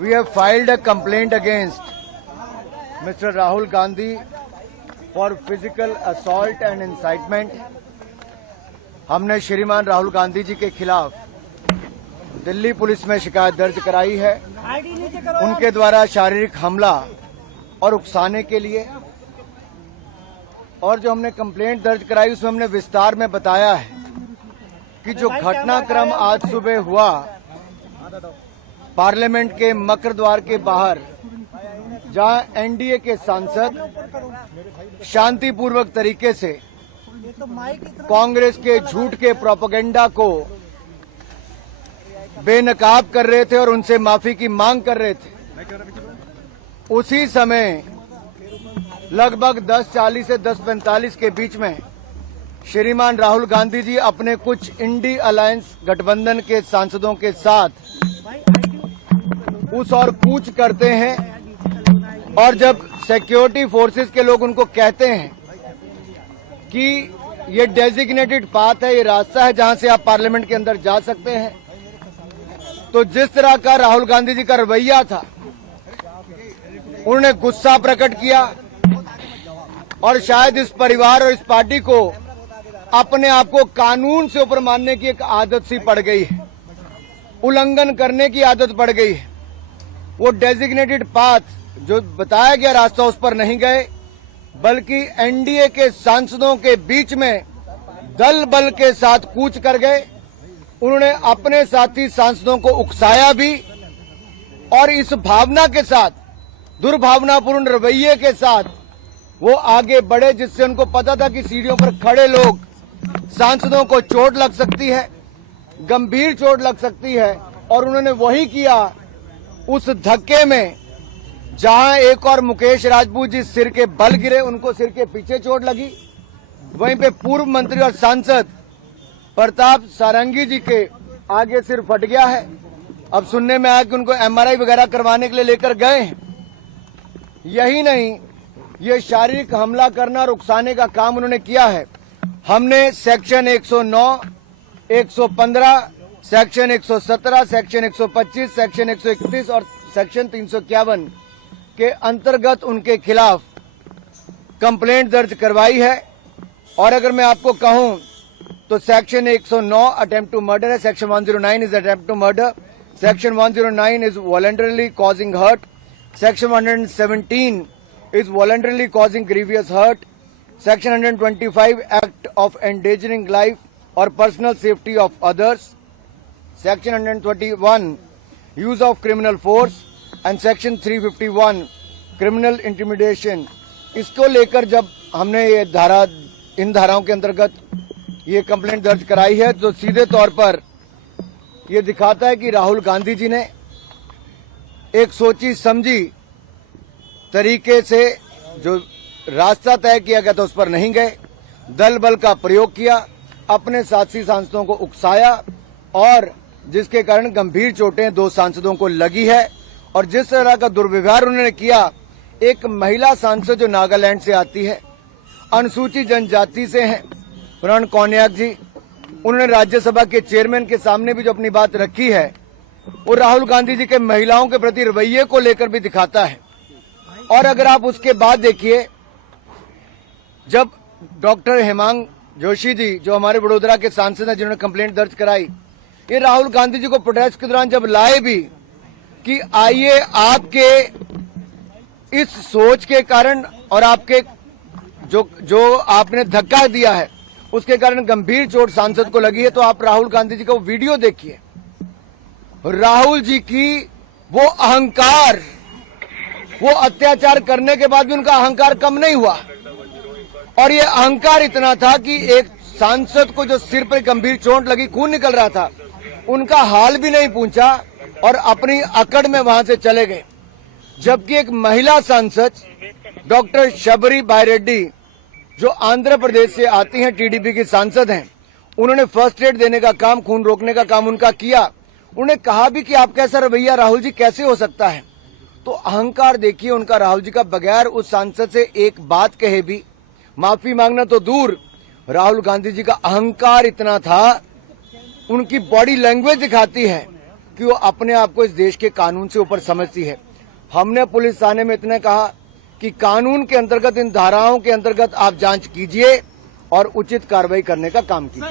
we have filed a complaint against Mr. Rahul Gandhi for physical assault and incitement. हमने श्रीमान राहुल गांधी जी के खिलाफ Delhi police में शिकायत दर्ज कराई है उनके द्वारा शारीरिक हमला और उकसाने के लिए। और जो हमने कंप्लेंट दर्ज कराई उसमें हमने विस्तार में बताया है कि जो घटनाक्रम आज सुबह हुआ पार्लियामेंट के मकर द्वार के बाहर, जहां एनडीए के सांसद शांतिपूर्वक तरीके से कांग्रेस के झूठ के प्रोपेगेंडा को बेनकाब कर रहे थे और उनसे माफी की मांग कर रहे थे, उसी समय लगभग 10:40 से 10:45 के बीच में श्रीमान राहुल गांधी जी अपने कुछ इंडी अलायंस गठबंधन के सांसदों के साथ उस और कूच करते हैं। और जब सिक्योरिटी फोर्सेस के लोग उनको कहते हैं कि ये डेजिग्नेटेड पाथ है, ये रास्ता है जहां से आप पार्लियामेंट के अंदर जा सकते हैं, तो जिस तरह का राहुल गांधी जी का रवैया था, उन्होंने गुस्सा प्रकट किया और शायद इस परिवार और इस पार्टी को अपने आप को कानून से ऊपर मानने की एक आदत सी पड़ गई है, उल्लंघन करने की आदत पड़ गई है। वो डेजिग्नेटेड पाथ जो बताया गया रास्ता उस पर नहीं गए, बल्कि एनडीए के सांसदों के बीच में दल बल के साथ कूच कर गए। उन्होंने अपने साथी सांसदों को उकसाया भी और इस भावना के साथ, दुर्भावनापूर्ण रवैये के साथ वो आगे बढ़े, जिससे उनको पता था कि सीढ़ियों पर खड़े लोग सांसदों को चोट लग सकती है, गंभीर चोट लग सकती है। और उन्होंने वही किया। उस धक्के में जहां एक और मुकेश राजपूत जी सिर के बल गिरे, उनको सिर के पीछे चोट लगी, वहीं पे पूर्व मंत्री और सांसद प्रताप सारंगी जी के आगे सिर फट गया है। अब सुनने में आया कि उनको एमआरआई वगैरह करवाने के लिए लेकर गए हैं। यही नहीं, ये शारीरिक हमला करना और उकसाने का काम उन्होंने किया है। हमने सेक्शन 109, 115, सेक्शन 117, सेक्शन 125, सेक्शन 131 और सेक्शन 351 के अंतर्गत उनके खिलाफ कंप्लेंट दर्ज करवाई है। और अगर मैं आपको कहूं तो सेक्शन 109 अटेम्प्ट टू मर्डर है, section 109 is attempt to murder, section 109 is voluntarily causing hurt, section 117 is voluntarily causing grievous hurt, section 125 act of endangering life or personal safety of others, section 121 use of criminal force and section 351 criminal intimidation। इसको लेकर जब हमने ये इन धाराओं के अंतर्गत ये complaint दर्ज कराई है, तो सीधे तौर पर ये दिखाता है कि राहुल गांधी जी ने एक सोची समझी तरीके से जो रास्ता तय किया गया था उस पर नहीं गए, दल बल का प्रयोग किया, अपने साथी सांसदों को उकसाया और जिसके कारण गंभीर चोटें 2 सांसदों को लगी है। और जिस तरह का दुर्व्यवहार उन्होंने किया, एक महिला सांसद जो नागालैंड से आती है, अनुसूचित जनजाति से हैं, प्रण कौनियाक जी, उन्होंने राज्यसभा के चेयरमैन के सामने भी जो अपनी बात रखी है, वो राहुल गांधी जी के महिलाओं के प्रति रवैये को लेकर भी दिखाता है। और अगर आप उसके बाद देखिए, जब डॉक्टर हेमांग जोशी जी जो हमारे वडोदरा के सांसद हैं, जिन्होंने कंप्लेंट दर्ज कराई, ये राहुल गांधी जी को प्रोटेस्ट के दौरान जब लाए भी कि आइए आपके इस सोच के कारण और आपके जो आपने धक्का दिया है उसके कारण गंभीर चोट सांसद को लगी है, तो आप राहुल गांधी जी का वो वीडियो देखिए। राहुल जी की वो अहंकार, वो अत्याचार करने के बाद भी उनका अहंकार कम नहीं हुआ। और ये अहंकार इतना था कि एक सांसद को जो सिर पर गंभीर चोट लगी, खून निकल रहा था, उनका हाल भी नहीं पूछा और अपनी अकड़ में वहां से चले गए। जबकि एक महिला सांसद डॉक्टर शबरी बायरेड्डी जो आंध्र प्रदेश से आती हैं, टीडीपी की सांसद हैं, उन्होंने फर्स्ट एड देने का काम, खून रोकने का काम उनका किया। उन्होंने कहा भी कि आपका ऐसा रवैया राहुल जी कैसे हो सकता है। तो अहंकार देखिए उनका राहुल जी का, बगैर उस सांसद से एक बात कहे भी, माफी मांगना तो दूर, राहुल गांधी जी का अहंकार इतना था, उनकी बॉडी लैंग्वेज दिखाती है कि वो अपने आप को इस देश के कानून से ऊपर समझती है। हमने पुलिस थाने में इतना कहा कि कानून के अंतर्गत इन धाराओं के अंतर्गत आप जांच कीजिए और उचित कार्रवाई करने का काम कीजिए।